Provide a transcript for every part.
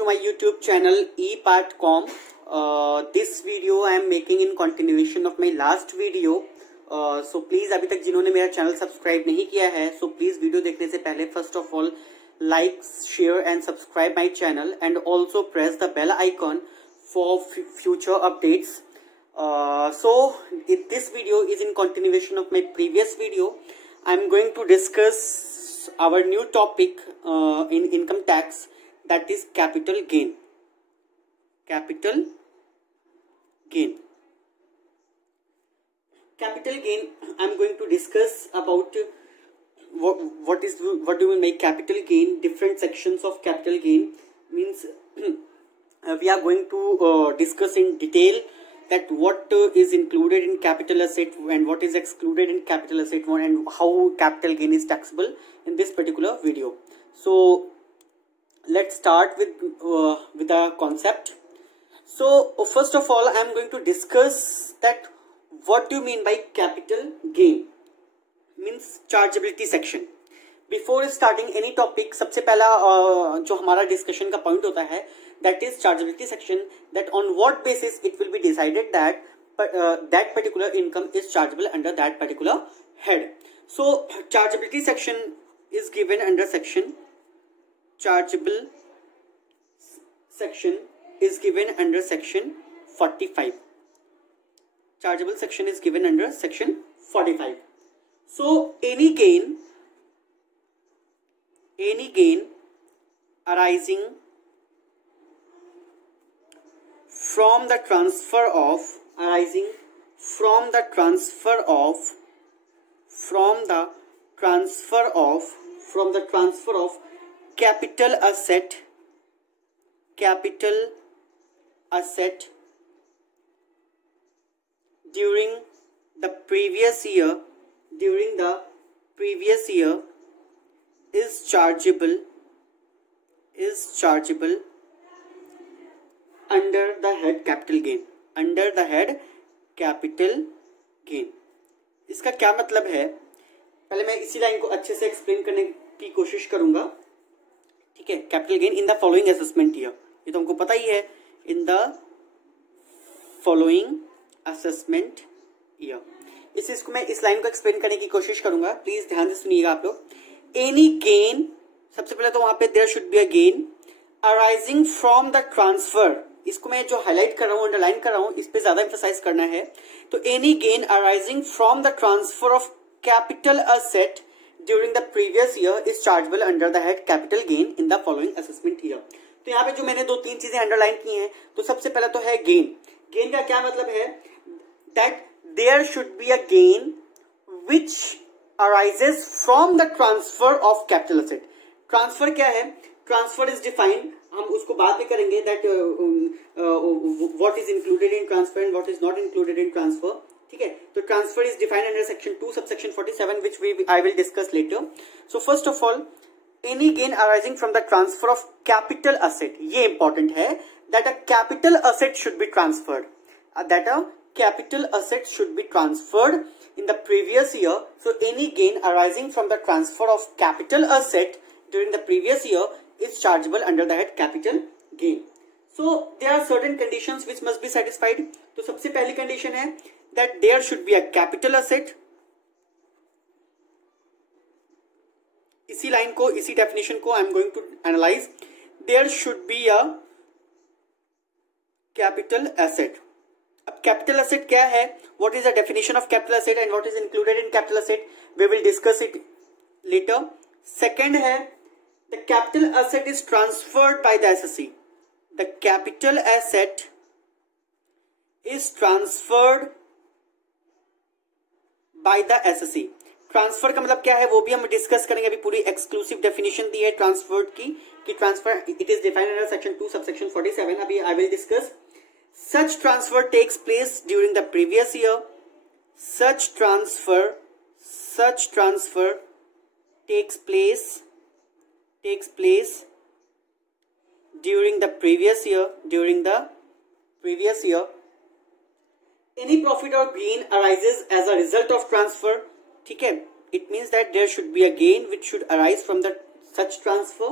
to my YouTube channel ePartCom. This video I am making in continuation of my last video. So please अभी तक जिन्होंने मेरा channel subscribe नहीं किया है, so please वीडियो देखने से पहले first of all like, share and subscribe my channel and also press the bell icon for future updates. So this video is in continuation of my previous video. I am going to discuss our new topic in income tax, that is capital gain. Capital gain. Capital gain. I am going to discuss about what do we make capital gain. Different sections of capital gain means we are going to discuss in detail that what is included in capital asset and what is excluded in capital asset and how capital gain is taxable in this particular video. So let's start with the concept. So first of all, I am going to discuss that what do you mean by capital gain, means chargeability section. Before starting any topic, सबसे पहला जो हमारा discussion का point होता है, that is chargeability section, that on what basis it will be decided that that particular income is chargeable under that particular head. So chargeability section is given under section, chargeable section is given under section 45. Chargeable section is given under section 45. So any gain arising from the transfer of capital asset during the previous year is chargeable under the head capital gain. Under the head capital gain. इसका क्या मतलब है, पहले मैं इसी line को अच्छे से एक्सप्लेन करने की कोशिश करूंगा. ठीक है, capital gain in the following assessment year, ये तो हमको पता ही है, in the following assessment year. इसको मैं इस लाइन को एक्सप्लेन करने की कोशिश करूंगा. प्लीज ध्यान से सुनिएगा आप लोग. एनी गेन, सबसे पहले तो वहां पे there should be a gain arising from the transfer. इसको मैं जो हाईलाइट कर रहा हूं, अंडरलाइन कर रहा हूं, इस पे ज्यादा एम्फसाइज करना है. तो any gain arising from the transfer of capital asset during the previous year is chargeable under the head capital gain in the following assessment year. तो यहाँ पे जो मैंने 2-3 चीजें अंडरलाइन की हैं, तो सबसे पहला तो है गेन. गेन का क्या मतलब है, that there should be a gain which arises from the transfer of capital asset. Transfer क्या है, ट्रांसफर इज डिफाइंड, हम उसको बाद में करेंगे, that what is included in transfer and what is not included in transfer. ठीक है, तो transfer is defined under section 2 subsection 47 which I will discuss later. So first of all, any gain arising from the transfer of capital asset, ये important है, that a capital asset should be transferred, in the previous year. So any gain arising from the transfer of capital asset during the previous year is chargeable under the head capital gain. So there are certain conditions which must be satisfied. तो सबसे पहली condition है that there should be a capital asset. इसी line को, इसी definition को I am going to analyze. There should be a capital asset. अब capital asset क्या है, what is the definition of capital asset and what is included in capital asset, we will discuss it later. Second है, the capital asset is transferred by the SSC. The capital asset is transferred by the SSC. Transfer का मतलब क्या है वो भी हम discuss करेंगे. अभी पूरी एक्सक्लूसिव डेफिनेशन दी है ट्रांसफर की, कि transfer it is defined under section 2 subsection 47. अभी I will discuss. Such transfer takes place during the previous year. Such transfer takes place during the previous year. Any profit or gain arises as a result of transfer. ठीक है, it means that there should be a gain which should arise from the such transfer,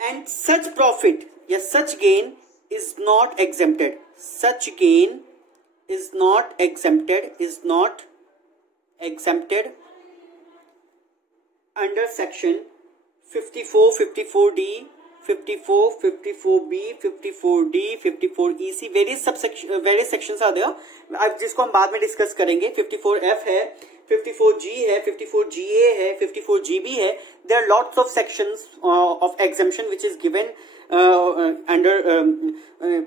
and such profit, या such gain is not exempted, such gain is not exempted under section 54, 54D, 54, 54B, 54D, 54EC, various sections are there, अब जिसको हम बाद में discuss करेंगे. 54F है, 54G है, 54GA है, 54GB है. There are lots of sections of exemption which is given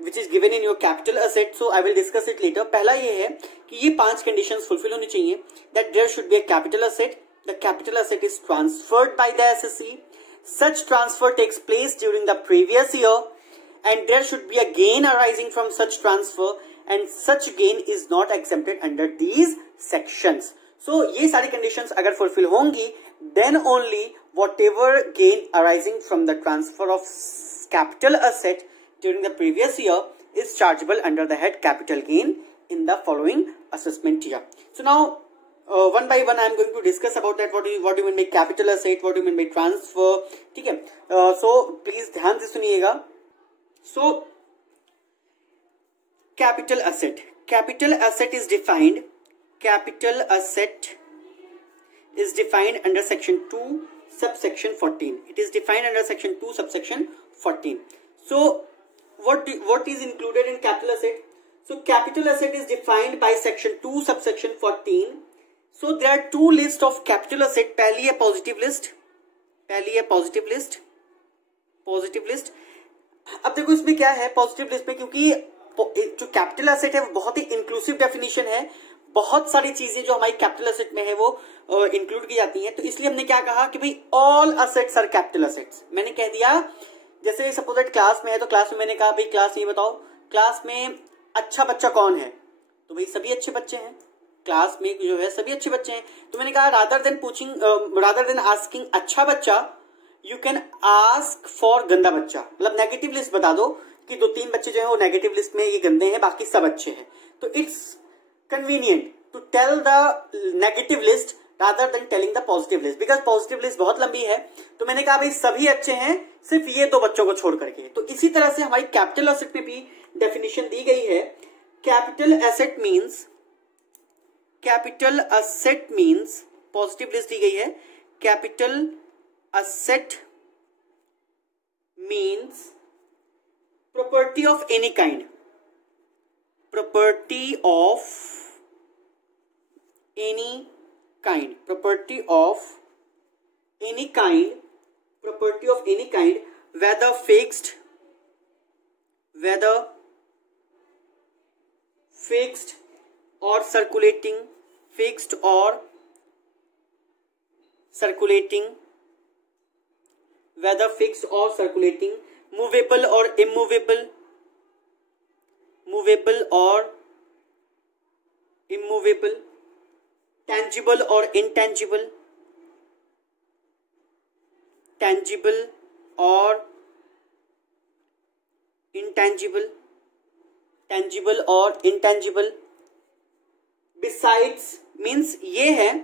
which is given in your capital asset. So I will discuss it later. पहला ये है कि ये 5 conditions fulfill होनी चाहिए. That there should be a capital asset. The capital asset is transferred by the SSE. Such transfer takes place during the previous year, and there should be a gain arising from such transfer, and such gain is not exempted under these sections. So ये सारी conditions अगर fulfill होंगी, then only whatever gain arising from the transfer of capital asset during the previous year is chargeable under the head capital gain in the following assessment year. So now one by one I am going to discuss about that. What do you mean by capital asset, what do you mean by transfer, ठीक है. So please ध्यान से सुनिएगा. So capital asset is defined under section 2 subsection 14. It is defined under section 2 subsection 14. So what is included in capital asset? So capital asset is defined by section 2 subsection 14. So there are two lists of capital asset. पहली है positive list. अब देखो इसमें क्या है positive list में, क्योंकि जो कैपिटल एसेट है वो बहुत ही इंक्लूसिव डेफिनेशन है. बहुत सारी चीजें जो हमारी कैपिटल एसेट में है वो इंक्लूड की जाती हैं. तो इसलिए हमने क्या कहा कि भाई all assets are capital assets. मैंने कह दिया जैसे सपोज दैट क्लास में है, तो क्लास में मैंने कहा भाई क्लास ये बताओ क्लास में अच्छा बच्चा कौन है, तो भाई सभी अच्छे बच्चे हैं. क्लास में जो है सभी अच्छे बच्चे हैं. तो मैंने कहा रादर देन आस्किंग अच्छा बच्चा, यू कैन आस्क फॉर गंदा बच्चा. मतलब नेगेटिव लिस्ट बता दो कि 2-3 बच्चे जो है वो नेगेटिव लिस्ट में ये गंदे हैं, बाकी सब अच्छे हैं. तो it's convenient to tell the negative list rather than telling the positive list, because positive list बहुत लंबी है. तो मैंने कहा भाई सभी अच्छे हैं सिर्फ ये 2 बच्चों को छोड़ करके. तो इसी तरह से हमारी कैपिटल एसेट में भी डेफिनेशन दी गई है. Capital asset means positive list दी गई है. Capital asset means property of any kind, property of any kind, whether fixed or circulating, whether fixed or circulating, movable or immovable, tangible or intangible, besides means ये है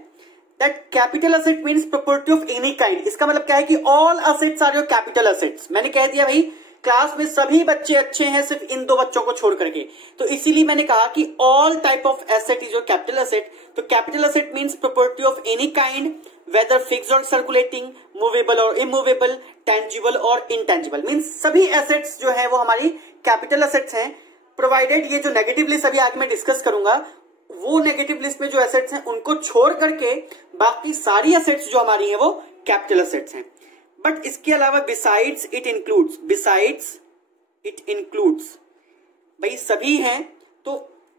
that capital asset means property of any kind. इसका मतलब क्या है कि all assets are your capital assets. मैंने कह दिया भाई क्लास में सभी बच्चे अच्छे हैं सिर्फ इन 2 बच्चों को छोड़ करके. तो इसीलिए मैंने कहा कि all type of asset is your capital asset. तो capital asset means property of any kind, whether fixed और सर्कुलेटिंग, मूवेबल और इमूवेबल, टेंजिबल और इनटेंजिबल. मींस सभी एसेट्स जो है वो हमारी कैपिटल एसेट्स हैं, प्रोवाइडेड ये जो नेगेटिव लिस्ट अभी आगे मैं डिस्कस करूंगा वो नेगेटिव लिस्ट में जो एसेट्स हैं उनको छोड़ करके बाकी सारी एसेट्स जो हमारी हैं वो कैपिटल एसेट्स हैं. बट इसके अलावा बिसाइड्स इट इंक्लूड्स भाई सभी हैं, तो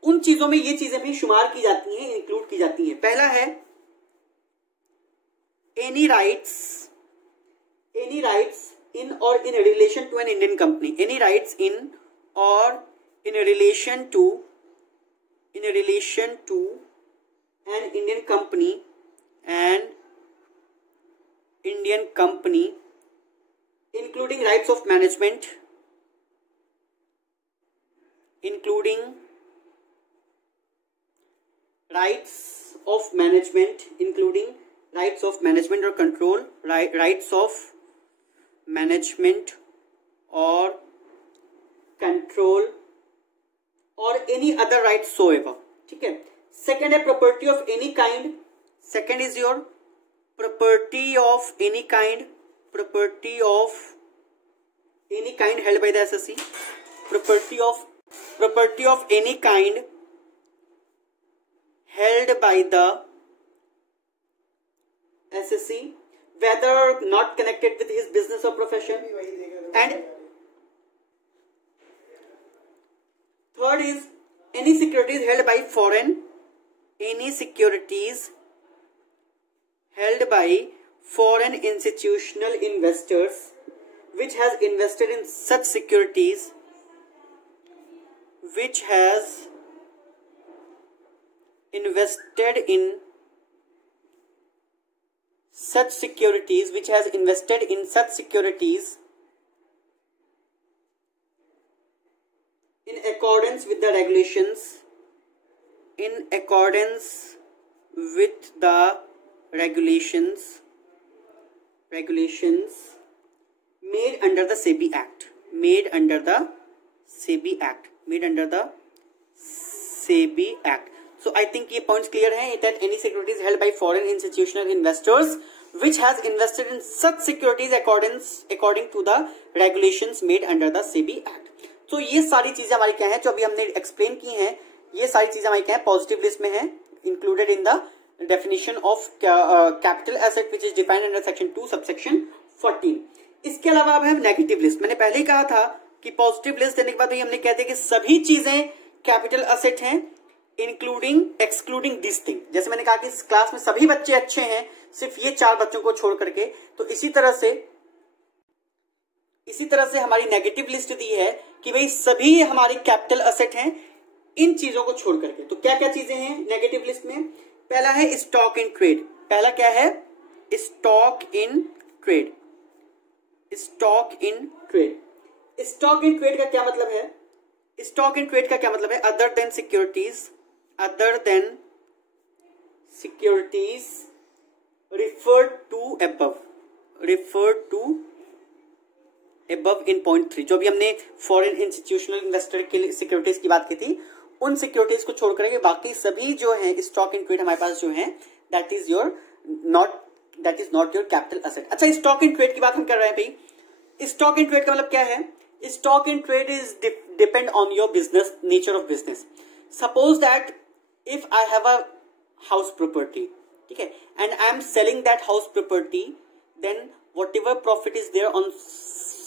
उन चीजों में ये चीजें भी शुमार की जाती हैं, इंक्लूड की जाती हैं. पहला है एनी राइट्स इन और in relation to an Indian company, any rights in और in relation to an Indian company, including rights of management, including rights of management or control, rights of management or control और any other right soever, ठीक है। Second है property of any kind, second is your property of any kind, property of any kind held by the SSC, property of any kind held by the SSC, whether not connected with his business or profession. And third is any securities held by foreign institutional investors which has invested in such securities, which has invested in such securities in accordance with the regulations made under the SEBI Act, So I think ये points clear हैं that any securities held by foreign institutional investors which has invested in such securities according to the regulations made under the SEBI Act. तो ये सारी चीजें हमारी क्या हैं जो अभी हमने एक्सप्लेन की हैं, ये सारी चीजें हमारी क्या है पॉजिटिव लिस्ट में है, included in the definition of capital asset which is defined under section 2 subsection 14. इसके अलावा अब हम नेगेटिव लिस्ट. मैंने पहले ही कहा था कि पॉजिटिव लिस्ट देने के बाद हमने कह दिया कि सभी चीजें कैपिटल एसेट हैं इंक्लूडिंग एक्सक्लूडिंग दिस थिंग. जैसे मैंने कहा कि इस क्लास में सभी बच्चे अच्छे हैं सिर्फ ये 4 बच्चों को छोड़ करके, तो इसी तरह से हमारी नेगेटिव लिस्ट दी है कि भाई सभी हमारी कैपिटल एसेट हैं इन चीजों को छोड़ करके. तो क्या क्या चीजें हैं नेगेटिव लिस्ट में? पहला है स्टॉक इन ट्रेड. पहला क्या है? Stock in trade. Stock in trade. Stock in trade का क्या मतलब है? स्टॉक इन ट्रेड का क्या मतलब है? Other than securities referred to above in point 3. जो भी हमने फॉरेन इंस्टीट्यूशनल इन्वेस्टर के सिक्योरिटीज की बात की थी, उन सिक्योरिटीज को छोड़ करके बाकी सभी जो है स्टॉक इन ट्रेड हमारे पास जो है that is not your capital asset. अच्छा, स्टॉक इन ट्रेड की बात हम कर रहे हैं भाई. स्टॉक इन ट्रेड का मतलब क्या है? Stock in trade is depend on your business, nature of business. Suppose that if I have a house property, ठीक है, and I am selling that house property, then whatever profit is there on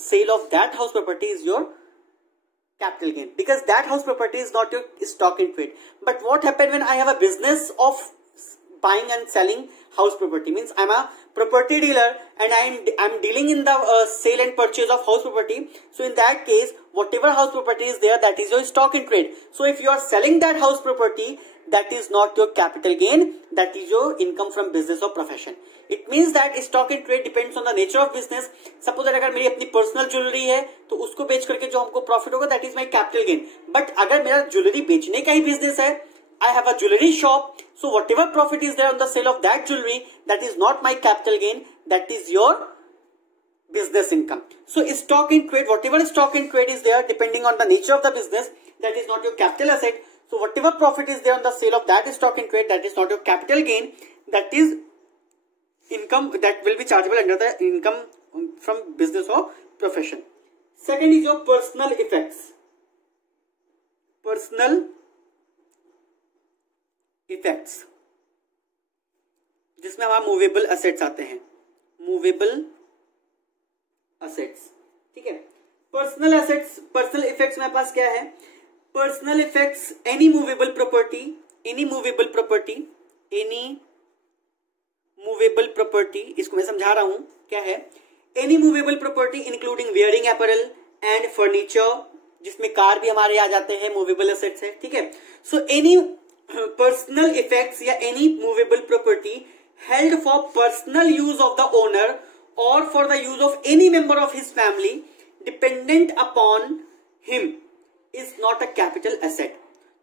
sale of that house property is your capital gain, because that house property is not your stock in trade. But what happened when I have a business of buying and selling house property? Means I'm a property dealer and I'm dealing in the sale and purchase of house property. So in that case, whatever house property is there, that is your stock in trade. So if you are selling that house property, that is not your capital gain, that is your income from business or profession. It means that stock in trade depends on the nature of business. Suppose अगर मेरी अपनी personal jewellery है तो उसको बेच करके जो हमको प्रॉफिट होगा that is my capital gain. But अगर मेरा ज्वेलरी बेचने का ही बिजनेस है, I have a jewelry shop, so whatever profit is there on the sale of that jewelry, that is not my capital gain, that is your business income. So stock in trade, whatever stock in trade is there, depending on the nature of the business, that is not your capital asset. So whatever profit is there on the sale of that stock in trade, that is not your capital gain, that is income that will be chargeable under the income from business or profession. Second is your personal effects. Personal effects, जिसमें हमारा movable assets आते हैं. Movable assets, ठीक है. Personal assets, personal effects मेरे पास क्या है? Personal effects, any movable property, इसको मैं समझा रहा हूं क्या है. Any movable property including wearing apparel and furniture, जिसमें कार भी हमारे आ जाते हैं, मूवेबल असेट्स है, ठीक है. सो एनी personal effects या any movable property held for personal use of the owner or for the use of any member of his family dependent upon him is not a capital asset.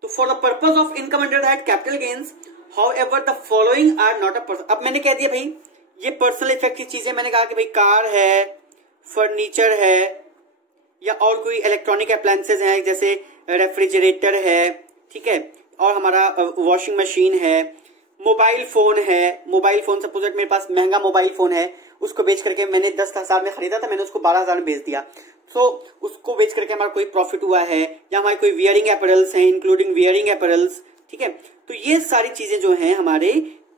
So for the purpose of income under that capital gains, however the following are not a person. अब मैंने कह दिया भाई ये personal effect की चीजें, मैंने कहा कि भाई कार है, फर्नीचर है, या और कोई इलेक्ट्रॉनिक अप्लायंसेज हैं जैसे रेफ्रिजरेटर है, ठीक है, और हमारा वॉशिंग मशीन है, मोबाइल फोन है। मोबाइल फोन सपोज मेरे पास महंगा मोबाइल फोन है, उसको बेच करके मैंने 10,000 में खरीदा था, मैंने उसको 12,000 में बेच दिया, तो उसको बेच करके हमारा कोई प्रॉफिट हुआ है। या हमारे कोई वियरिंग अपैरल्स हैं, इंक्लूडिंग वियरिंग अपैरल्स, ठीक है। तो ये सारी चीजें जो हैं हमारे,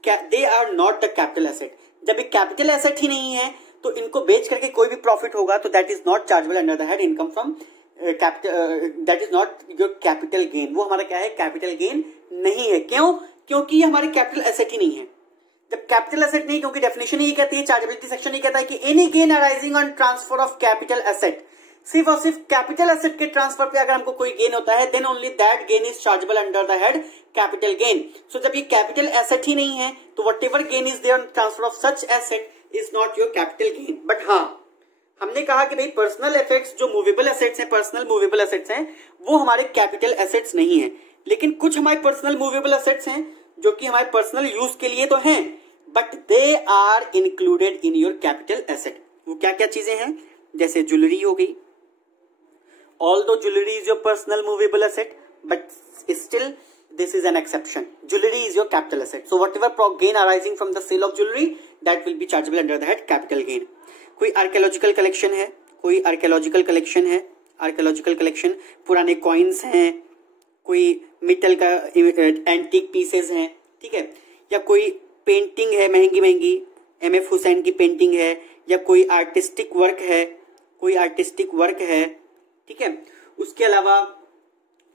they are not the capital asset. जब ये कैपिटल एसेट ही नहीं है तो इनको बेच करके कोई भी प्रॉफिट होगा तो that is not chargeable under the head income from capital, that is not your capital gain. वो हमारा क्या है, कैपिटल गेन नहीं है। क्यों? क्योंकि ये हमारे कैपिटल एसेट ही नहीं है। जब कैपिटल एसेट नहीं, क्योंकि डेफिनेशन ही कहती है, चार्जेबिलिटी सेक्शन ही कहता है कि any gain arising on transfer of capital asset, सिर्फ और सिर्फ कैपिटल एसेट के ट्रांसफर पे अगर हमको कोई गेन होता है then only that gain is chargeable under the head capital gain. So जब ये कैपिटल एसेट ही नहीं है तो whatever gain is there on transfer of such asset is not your capital gain. But हाँ, हमने कहा कि भाई पर्सनल एसेट्स जो मूवेबल एसेट्स हैं, पर्सनल मूवेबल एसेट्स हैं, वो हमारे कैपिटल एसेट्स नहीं है। लेकिन कुछ हमारे पर्सनल मूवेबल एसेट्स हैं जो कि हमारे पर्सनल यूज के लिए तो हैं, but they are included in your capital asset. वो क्या क्या चीजें हैं? जैसे ज्वेलरी हो गई, although jewelry is your personal movable asset, but still this is an exception. Jewelry is your capital asset. So whatever gain arising from the sale of jewelry, that will be chargeable under the head capital gain. कोई archaeological collection है, कोई archaeological collection है, archaeological collection पुराने coins हैं, कोई metal का antique pieces हैं, ठीक है, या कोई पेंटिंग है महंगी महंगी, एम.एफ. हुसैन की पेंटिंग है, या कोई आर्टिस्टिक वर्क है, कोई आर्टिस्टिक वर्क है, ठीक है। उसके अलावा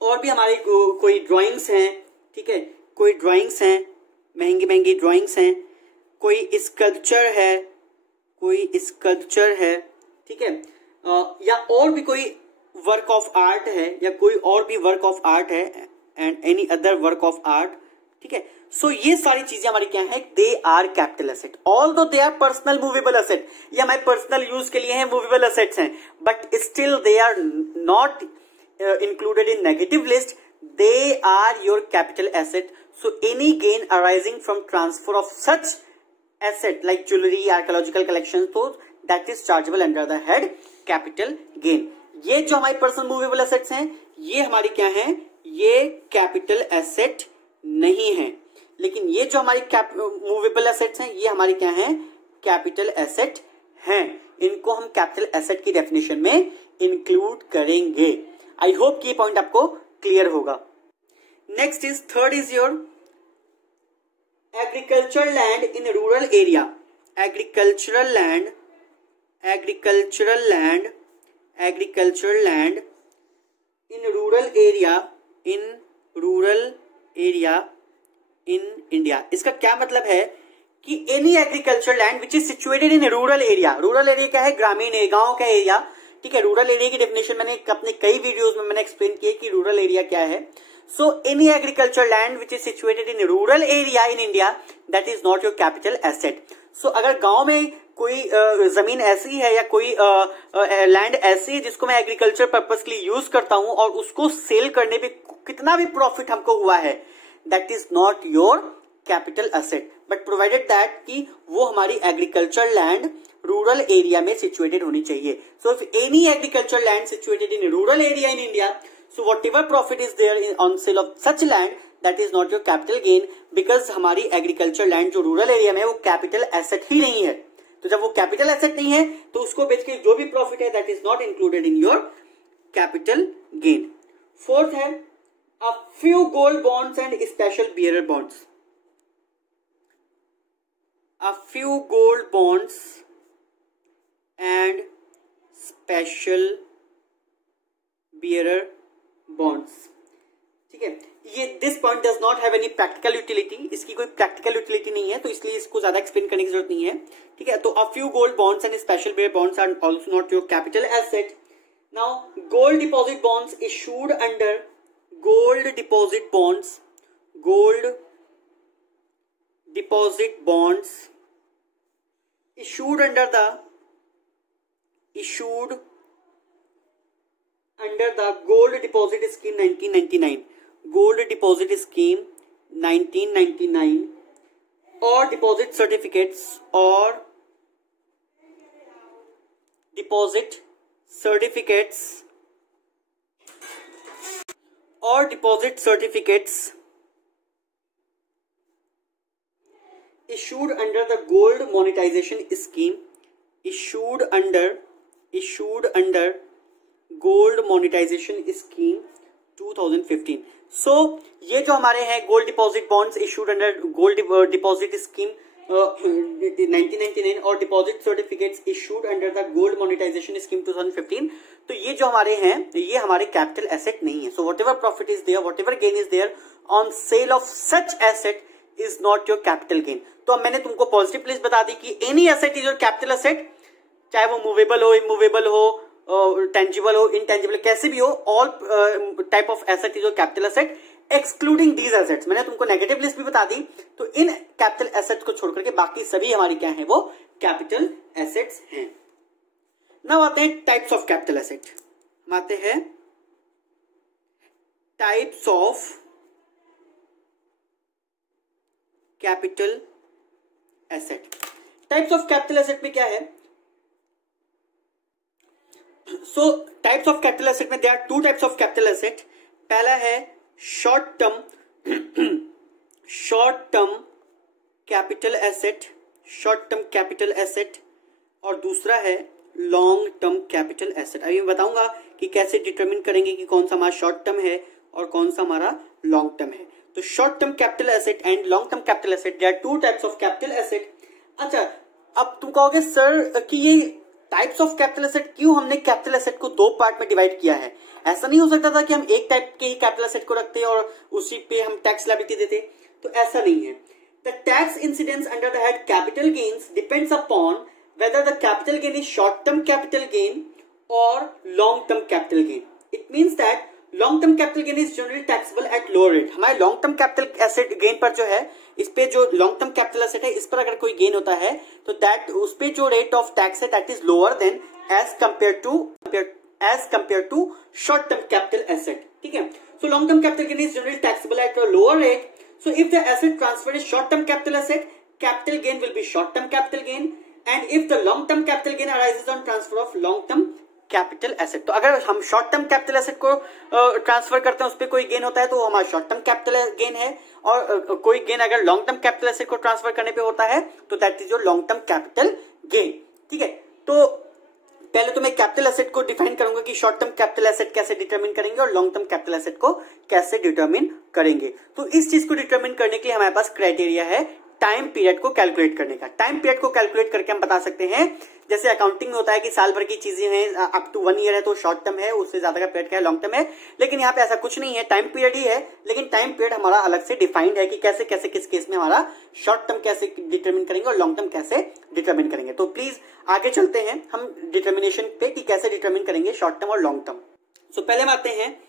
और भी हमारे कोई ड्राइंग्स हैं, ठीक है, कोई ड्राइंग्स हैं, महंगी महंगी ड्राइंग्स हैं, कोई स्कल्पचर है, कोई स्कल्पचर है, ठीक है, या और भी कोई वर्क ऑफ आर्ट है, या कोई और भी वर्क ऑफ आर्ट है, and any other work of art, ठीक है। सो ये सारी चीजें हमारी क्या है, they are capital asset. Although they are personal movable asset, ये हमारे पर्सनल यूज के लिए हैं, मूवेबल एसेट्स हैं, but still they are not included in negative list, they are your capital asset. So any gain arising from transfer of such asset like jewellery, archaeological collection, तो that is chargeable under the head capital gain. ये जो हमारी personal movable assets हैं ये हमारी क्या है, ये कैपिटल एसेट नहीं है। लेकिन ये जो हमारी मूवेबल एसेट्स हैं ये हमारी क्या है, कैपिटल एसेट हैं। इनको हम कैपिटल एसेट की डेफिनेशन में इंक्लूड करेंगे। आई होप कि ये पॉइंट आपको क्लियर होगा। Next is third is your agriculture land in rural area. Agricultural land, agricultural land, agricultural land in rural area, in rural area in India. इसका क्या मतलब है कि any agriculture land which is situated in rural area. Rural area क्या है, ग्रामीण गांव का एरिया, ठीक है। रूरल एरिया की डेफिनेशन मैंने अपने कई वीडियोस में मैंने एक्सप्लेन किया कि रूरल एरिया क्या है। So any agriculture land which is situated in rural area in India, that is not your capital asset. So अगर गांव में कोई जमीन ऐसी है या कोई लैंड ऐसी है जिसको मैं एग्रीकल्चर पर्पज के लिए यूज करता हूं और उसको सेल करने पे कितना भी प्रॉफिट हमको हुआ है, that is not your capital asset, but provided that कि वो हमारी एग्रीकल्चर लैंड रूरल एरिया में सिचुएटेड होनी चाहिए। So if any agriculture land situated in rural area in India, so whatever profit is there on sale of such land, that is not your capital gain, because हमारी agriculture land जो rural area में वो capital asset ही नहीं है। तो जब वो कैपिटल एसेट नहीं है तो उसको बेच के जो भी प्रॉफिट है that is not included in your capital gain. Fourth है a few gold bonds and special bearer bonds. A few gold bonds and special bearer bonds. ठीक है, ये this point does not have any practical utility, इसकी कोई practical utility नहीं है तो इसलिए इसको ज्यादा एक्सप्लेन करने की जरूरत नहीं है, ठीक है। तो a few gold bonds and special bearer bonds are also not your capital asset. Now gold deposit bonds issued under gold deposit bonds, gold deposit bonds issued under the gold deposit scheme 1999, gold deposit scheme 1999, or deposit certificates, or deposit certificates or deposit certificates issued under the gold monetization scheme, issued under gold monetization scheme 2015. So ये जो हमारे हैं gold deposit bonds issued under gold deposit scheme 1999 और deposit certificates issued under the gold monetisation scheme 2015, तो ये जो हमारे हैं ये हमारे कैपिटल एसेट नहीं है. So whatever profit is there, whatever gain is there on sale of such asset is not your capital gain. तो अब मैंने तुमको पॉजिटिव प्लेस बता दी कि any asset is your capital asset, चाहे वो मूवेबल हो, इमूवेबल हो, टेंजिबल हो, इनटेंजिबल, कैसे भी हो, all type of asset is your capital asset excluding these assets. मैंने तुमको नेगेटिव लिस्ट भी बता दी. तो इन कैपिटल एसेट्स को छोड़कर के बाकी सभी हमारी क्या है, वो कैपिटल एसेट्स हैं. नाउ आते हैं टाइप्स ऑफ कैपिटल एसेट. हम आते हैं types of capital asset. Types of capital asset में क्या है? So types of capital asset में there are two types of capital asset. पहला है शॉर्ट टर्म कैपिटल एसेट, और दूसरा है लॉन्ग टर्म कैपिटल एसेट. अभी मैं बताऊंगा कि कैसे डिटरमिन करेंगे कि कौन सा हमारा शॉर्ट टर्म है और कौन सा हमारा लॉन्ग टर्म है. तो short term capital asset and long term capital asset, there are two types of capital asset. अच्छा, अब तुम कहोगे सर कि ये टाइप्स ऑफ कैपिटल एसेट क्यों हमने कैपिटल एसेट को दो पार्ट में डिवाइड किया है? ऐसा नहीं हो सकता था कि हम एक टाइप के ही कैपिटल एसेट को रखते और उसी पे हम टैक्स लायबिलिटी देते? तो ऐसा नहीं है. The tax incidence under the head capital gains depends upon whether the capital gain is short term capital gain और long term capital gain. It means that long term capital gain is generally taxable at lower rate. हमारे long term capital asset gain पर जो है, इस पे जो long term capital asset है, इस पर अगर कोई गेन होता है तो दैट उस पे जो रेट ऑफ टैक्स है that is lower than as compare to short term capital asset. ठीक है. So long term capital gain is generally taxable at a lower rate. So if the asset transfer is short term capital asset, capital gain will be short term capital gain, and if the long term capital gain arises on transfer of long term capital asset, तो अगर हम short term capital asset को transfer करते हैं, उस पर कोई gain होता है तो वो हमारा शॉर्ट टर्म कैपिटल गेन है, और कोई गेन अगर लॉन्ग टर्म कैपिटल एसेट को ट्रांसफर करने पे होता है तो that is your long term capital gain. ठीक है. तो पहले तो मैं कैपिटल एसेट को डिफाइन करूंगा कि शॉर्ट टर्म कैपिटल एसेट कैसे डिटरमिन करेंगे और लॉन्ग टर्म कैपिटल एसेट को कैसे डिटरमिन करेंगे. तो इस चीज को डिटरमिन करने के लिए हमारे पास क्राइटेरिया है टाइम पीरियड को कैलकुलेट करने का. टाइम पीरियड को कैलकुलेट करके हम बता सकते हैं, जैसे अकाउंटिंग में होता है कि साल भर की चीजें हैं, अप टू 1 ईयर है तो शॉर्ट टर्म है, उससे ज्यादा का पीरियड क्या है, लॉन्ग टर्म है. लेकिन यहाँ पे ऐसा कुछ नहीं है, टाइम पीरियड ही है, लेकिन टाइम पीरियड हमारा अलग से डिफाइंड है कि कैसे कैसे किस केस में हमारा शॉर्ट टर्म कैसे डिटरमिन करेंगे और लॉन्ग टर्म कैसे डिटरमिन करेंगे. तो प्लीज आगे चलते हैं हम डिटर्मिनेशन पे कि कैसे डिटरमिन करेंगे शॉर्ट टर्म और लॉन्ग टर्म. सो पहले हम आते हैं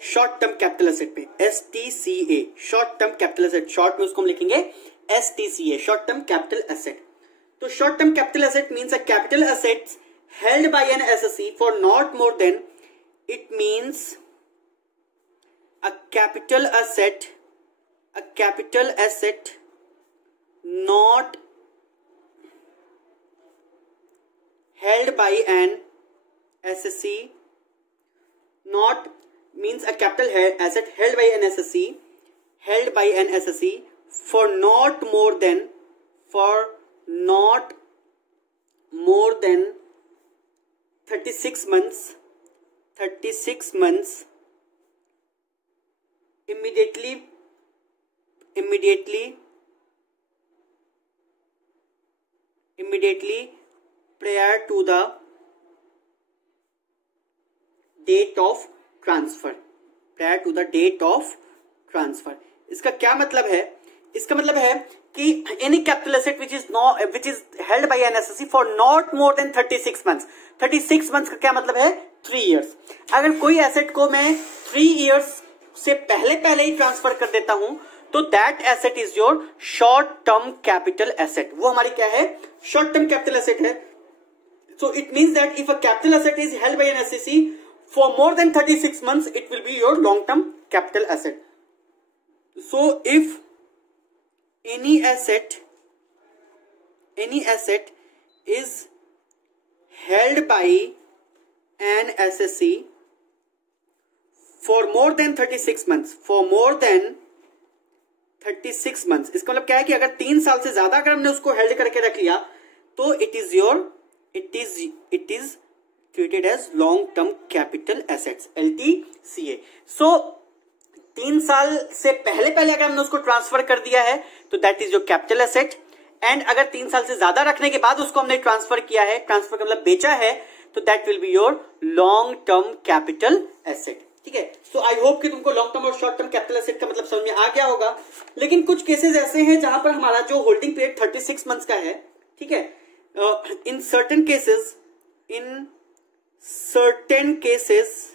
शॉर्ट टर्म कैपिटल एसेट पे, STCA, short term capital asset. Short में उसको हम लिखेंगे STCA, short term capital asset. तो short term capital asset means a capital assets held by an SSE for not more than, it means a capital asset not held by an SSE, not means a capital asset held by an SSE for not more than 36 months immediately prior to the date of transfer. इसका क्या मतलब है? इसका मतलब है कि any capital asset which is held by an assessee for not more than 36 months. 36 months का क्या मतलब है? 3 इयर्स. अगर कोई एसेट को मैं 3 इयर्स से पहले ही ट्रांसफर कर देता हूं तो that asset is your short term capital asset. वो हमारी क्या है? शॉर्ट टर्म कैपिटल एसेट है. So it means that if a capital asset is held by an assessee for more than 36 months it will be your long term capital asset. So if any asset is held by an SSE for more than 36 months, for more than 36 months, इसका मतलब क्या है कि अगर 3 साल से ज्यादा अगर हमने उसको हेल्ड करके रख लिया तो it is treated as long term capital assets, LTCA। So 3 साल से पहले अगर हमने उसको ट्रांसफर कर दिया है तो that is your capital asset, and अगर 3 साल से ज्यादा रखने के बाद उसको हमने ट्रांसफर किया है, ट्रांसफर का मतलब बेचा है, तो that will be your long term capital asset. ठीक है, सो आई होप कि तुमको लॉन्ग टर्म और शॉर्ट टर्म कैपिटल एसेट का मतलब समझ में आ गया होगा। लेकिन कुछ केसेस ऐसे हैं जहां पर हमारा जो होल्डिंग पीरियड 36 मंथ्स का है, ठीक है, in certain cases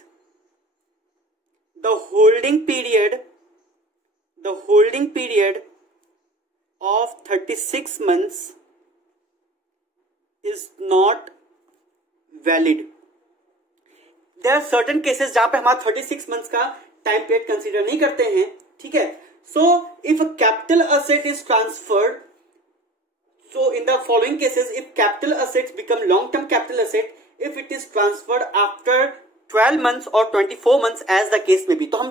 the holding period of 36 months is not valid. There are certain cases जहां पे हमारा 36 मंथ्स का टाइम पीरियड कंसीडर नहीं करते हैं। ठीक है, so if a capital asset is transferred, so in the following cases if capital assets become long term capital asset if it is transferred after 12 months or 24 months as the case may be। तो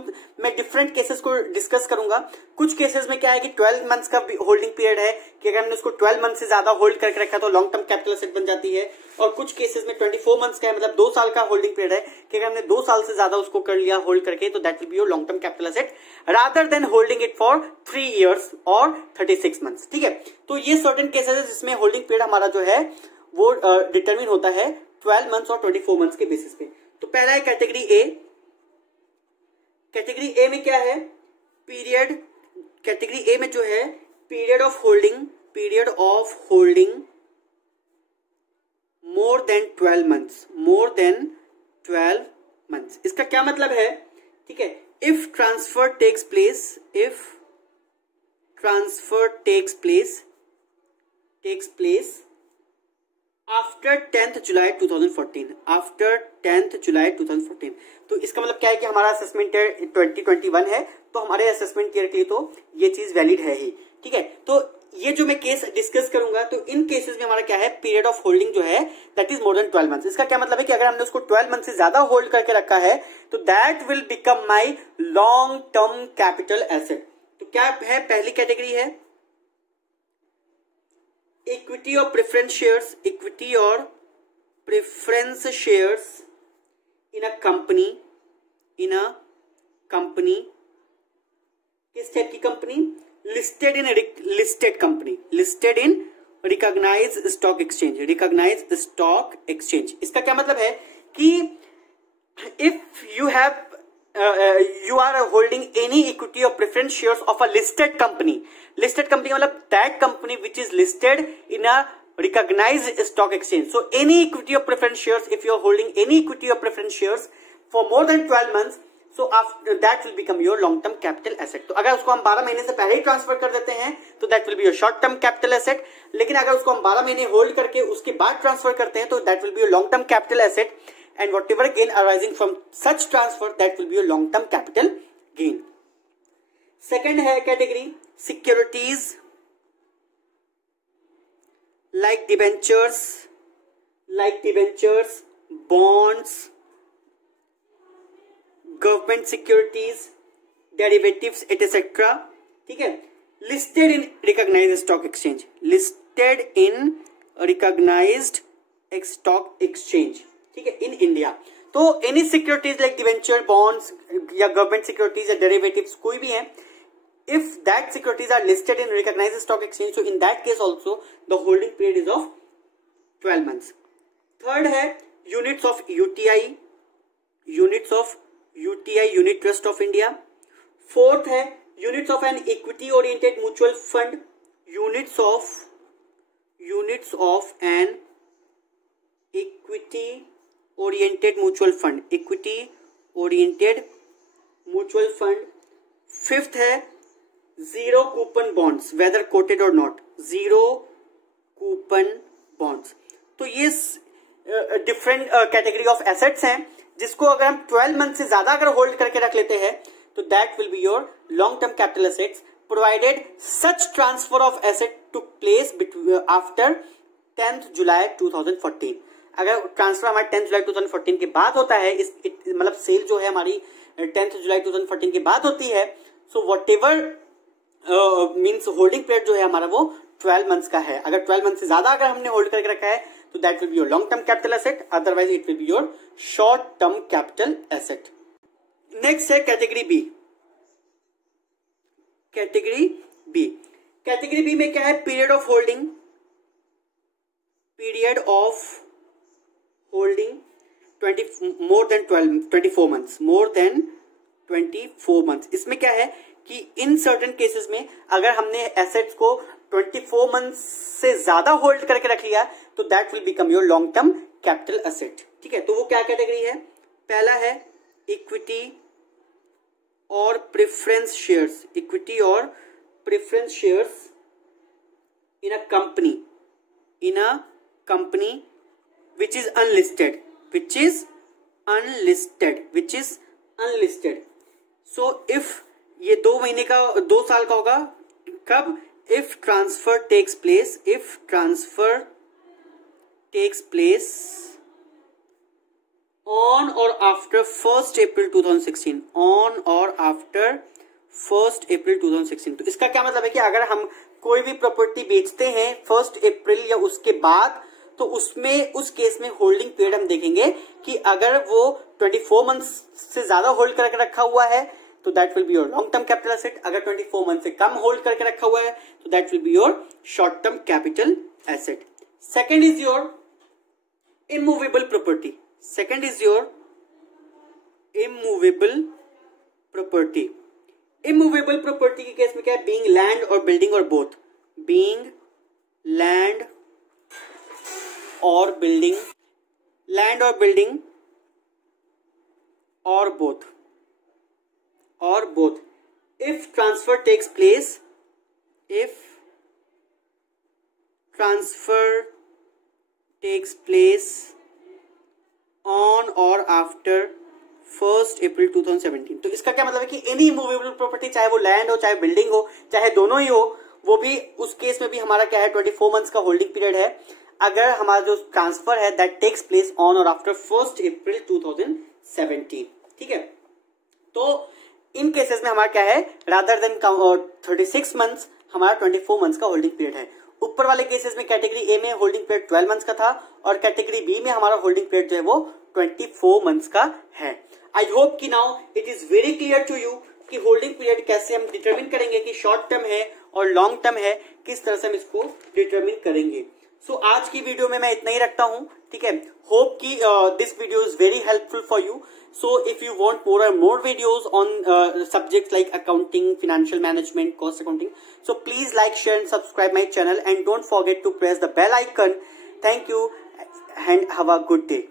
मैं different cases को discuss करूंगा। कुछ cases में क्या है कि 12 months का होल्डिंग पीरियड है कि अगर हमने उसको 12 मंथ से ज्यादा होल्ड करके रखा तो लॉन्ग टर्म कैपिटल एसेट बन जाती है, और कुछ केसेस में 24 मंथ्स का है, मतलब 2 साल का होल्डिंग पीरियड है कि अगर हमने 2 साल से ज्यादा उसको कर लिया होल्ड करके तो that will be your long term capital asset rather than holding it for 3 years और 36 मंथ्स। ठीक है, तो ये सर्टेन केसेस है जिसमें होल्डिंग पीरियड हमारा जो है वो डिटरमिन होता है 12 मंथ्स और 24 मंथ्स के बेसिस पे। तो पहला है कैटेगरी ए। कैटेगरी ए में क्या है, पीरियड, कैटेगरी ए में जो है period of holding more than 12 months. इसका क्या मतलब है, ठीक है, if transfer takes place after 10th July 2014, तो इसका मतलब क्या है कि हमारा असेसमेंट ईयर 2021 है, तो हमारे असेसमेंट ईयर के लिए तो ये चीज वैलिड है ही। ठीक है, तो ये जो मैं केस डिस्कस करूंगा तो इन केसेस में हमारा क्या है, पीरियड ऑफ होल्डिंग जो है that is more than 12 months. इसका क्या मतलब है कि अगर हमने उसको 12 मंथ से ज्यादा होल्ड करके रखा है तो that will become my long term capital asset. तो क्या है, पहली कैटेगरी है इक्विटी और preference shares in a company, किस टाइप की company, listed in recognized stock exchange. इसका क्या मतलब है कि if you are holding any equity और preference shares of a listed company मतलब that company which is listed in a recognized stock exchange. So any equity or preference shares, if you are holding any equity or preference shares for more than 12 months, so after that will become your long term capital asset. तो अगर उसको हम 12 महीने से पहले ही transfer कर देते हैं तो that will be your short term capital asset, लेकिन अगर उसको हम 12 महीने होल्ड करके उसके बाद ट्रांसफर करते हैं तो that will be your long term capital asset, and whatever gain arising from such transfer that will be your long term capital gain. Second है category securities like debentures, bonds, government securities, derivatives, etc. ठीक है, listed in recognized stock exchange, ठीक है, in India. तो any securities like debenture, bonds या government securities या derivatives कोई भी है, if that securities are listed in recognized stock exchange, so in that case also the holding period is of 12 months. Third है units of UTI, Unit Trust of India. Fourth है units of an equity oriented mutual fund, units of an equity oriented mutual fund. Fifth है zero coupon bonds, whether quoted or not, zero coupon bonds. तो ये different category of assets हैं जिसको अगर हम 12 month से ज्यादा अगर होल्ड करके रख लेते हैं तो that will be your long term capital assets provided such transfer of asset took place after 10th July 2014. अगर ट्रांसफर हमारे 10th July 2014 के बाद होता है, इस मतलब सेल जो है हमारी 10 जुलाई 2014 के बाद होती है, so what ever means holding period जो है हमारा वो 12 मंथ्स का है। अगर 12 मंथ से ज्यादा अगर हमने होल्ड करके रखा है तो that will be your long term capital asset, otherwise it will be your short term capital asset. Next है category B. Category B, category B में क्या है, period of holding, period of holding 24 months, more than 24 months. इसमें क्या है कि in certain cases में अगर हमने एसेट्स को 24 मंथ्स से ज्यादा होल्ड करके रख लिया तो that will become your long term capital asset. ठीक है, तो वो क्या कैटेगरी है, पहला है इक्विटी और प्रेफरेंस शेयर्स, इक्विटी और preference shares in a company which is unlisted, so if ये 2 साल का होगा, कब, if transfer takes place on or after 1st April 2016, on or after 1st April 2016। तो इसका क्या मतलब है कि अगर हम कोई भी प्रॉपर्टी बेचते हैं 1 अप्रैल या उसके बाद, तो उसमें उस केस में होल्डिंग पीरियड हम देखेंगे कि अगर वो 24 मंथ्स से ज्यादा होल्ड करके रखा हुआ है तो that will be your long term capital asset, अगर 24 मंथ से कम होल्ड करके रखा हुआ है तो that will be your short term capital asset. Second is your immovable property, second is your immovable property. Immovable property के केस में क्या है, being land or building or both, being land or building, land or building or both, if transfer takes place, if transfer takes place on or after 1st April 2017। तो इसका क्या मतलब है कि एनी मूवेबल प्रॉपर्टी, चाहे वो land हो, चाहे बिल्डिंग हो, चाहे दोनों ही हो, वो भी उस केस में भी हमारा क्या है 24 मंथ्स का होल्डिंग पीरियड है, अगर हमारा जो ट्रांसफर है that takes place on or after 1st April 2017। ठीक है, तो इन केसेस में हमारा क्या है, रादर देन 36 मंथ्स हमारा 24 मंथ्स का होल्डिंग पीरियड है। ऊपर वाले केसेस में कैटेगरी ए में होल्डिंग पीरियड 12 मंथ्स का था और कैटेगरी बी में हमारा होल्डिंग पीरियड जो है वो 24 मंथ्स का है। आई होप कि now it is very clear to you कि होल्डिंग पीरियड कैसे हम डिटरमिन करेंगे कि शॉर्ट टर्म है और लॉन्ग टर्म है, किस तरह से हम इसको डिटरमिन करेंगे। सो आज की वीडियो में मैं इतना ही रखता हूं। ठीक है, होप कि this video is very helpful for you. So if you want more and more videos on subjects like accounting, financial management, cost accounting, so please like, share and subscribe my channel and don't forget to press the bell icon. Thank you and have a good day.